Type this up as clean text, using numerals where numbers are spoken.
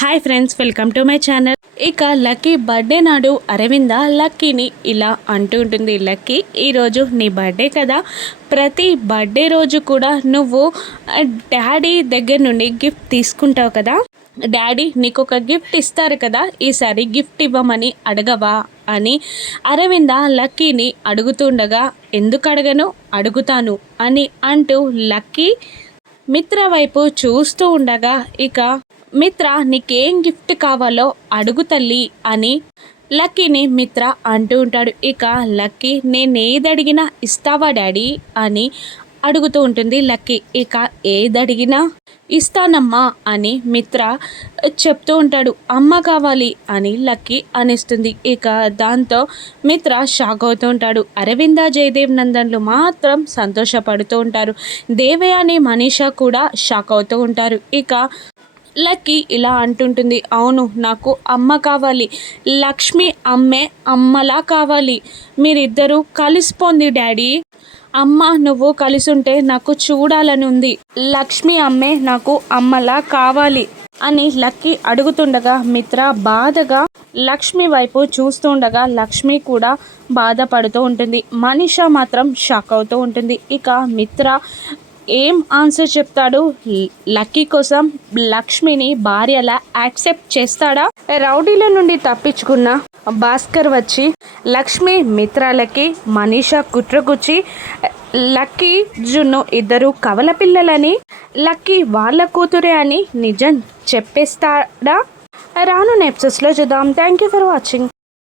Hi friends, welcome to my channel. ఇక lucky birthday నాడు అరవింద లక్కీని ఇలా అంటూ ఉంటుంది. లక్కీ, ఈరోజు నీ బర్త్డే కదా, ప్రతి బర్త్డే రోజు కూడా నువ్వు డాడీ దగ్గర నుండి గిఫ్ట్ తీసుకుంటావు కదా, డాడీ నీకు ఒక గిఫ్ట్ ఇస్తారు కదా, ఈసారి గిఫ్ట్ ఇవ్వమని అడగవా అని అరవింద లక్కీని అడుగుతుండగా, ఎందుకు అడగను, అడుగుతాను అని అంటూ లక్కీ మిత్ర వైపు చూస్తూ ఉండగా, ఇక మిత్ర నీకేం గిఫ్ట్ కావాలో అడుగు తల్లి అని లక్కీని మిత్ర అంటూ ఉంటాడు. ఇక లక్కీ నేనేదడిగినా ఇస్తావా డాడీ అని అడుగుతూ ఉంటుంది లక్కీ. ఇక ఏదడిగినా ఇస్తానమ్మా అని మిత్ర చెప్తూ ఉంటాడు. అమ్మ కావాలి అని లక్కీ అనిస్తుంది. ఇక దాంతో మిత్ర షాక్ అవుతూ ఉంటాడు. అరవింద జయదేవ్ నందన్లు మాత్రం సంతోషపడుతూ ఉంటారు. దేవయాని మనీషా కూడా షాక్ అవుతూ ఉంటారు. ఇక లక్కీ ఇలా అంటుంటుంది, అవును నాకు అమ్మ కావాలి, లక్ష్మి అమ్మే అమ్మలా కావాలి, మీరిద్దరూ కలిసిపోంది డాడీ, అమ్మ నువ్వు కలిసుంటే నాకు చూడాలని ఉంది, లక్ష్మి అమ్మే నాకు అమ్మలా కావాలి అని లక్కీ అడుగుతుండగా మిత్ర బాధగా లక్ష్మి వైపు చూస్తుండగా లక్ష్మి కూడా బాధపడుతూ ఉంటుంది. మనీషా మాత్రం షాక్ అవుతూ ఉంటుంది. ఇక మిత్ర ఏం ఆన్సర్ చెప్తాడు, లక్కీ కోసం లక్ష్మిని భార్యలా యాక్సెప్ట్ చేస్తాడా? రౌడీల నుండి తప్పించుకున్న భాస్కర్ వచ్చి లక్ష్మి మిత్రాలకి మనీషా కుట్రగుచ్చి లక్కీ జున్ను ఇద్దరు కవల పిల్లలని, లక్కీ వాళ్ళ కూతురే అని నిజం చెప్పేస్తాడా? రాను ఎపిసోడ్స్లో చూద్దాం. Thank you for watching.